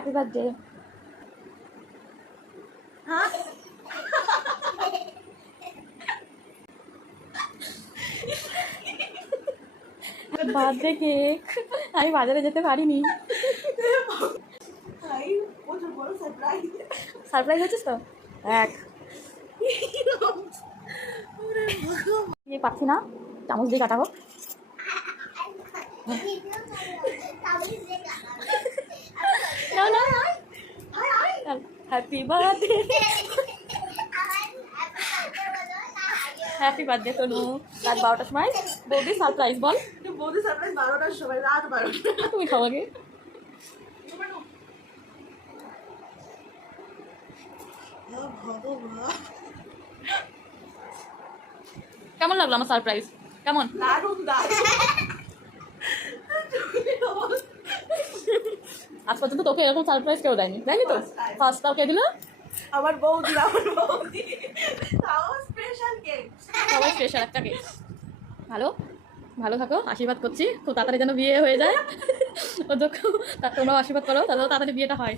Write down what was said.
Happy birthday. হ্যাঁ birthday cake, আমি বাজারে যেতে পারিনি। ভাই প্রচুর বড় সারপ্রাইজ। সারপ্রাইজ হচ্ছিস তো এক পাচ্ছি না, চামচ দিয়ে কাটা হোক। হ্যাপি বার্থডে, হ্যাপি বার্থডে তনু। রাত 12টার সময় বৌদি সারপ্রাইজ বল। বৌদি সারপ্রাইজ 12টার সময়, রাত 12টা। তুমি খাও আগে। ভগবান কেমন লাগলো আমার সারপ্রাইজ? কেমন? দারুণ দারুণ। আজ পর্যন্ত তোকে এরকম সারপ্রাইজ কেউ দেয়নি, জানি তো। ফার্স্ট তাও কে দিল? আমার বৌদি, আমার বৌদি। তাও স্পেশাল কেক। সবাই স্পেশাল একটা কেক। ভালো ভালো থাকো, আশীর্বাদ করছি খুব তাড়াতাড়ি যেন বিয়ে হয়ে যায়। তোমরাও আশীর্বাদ করো, তাহলে তাড়াতাড়ি বিয়েটা হয়।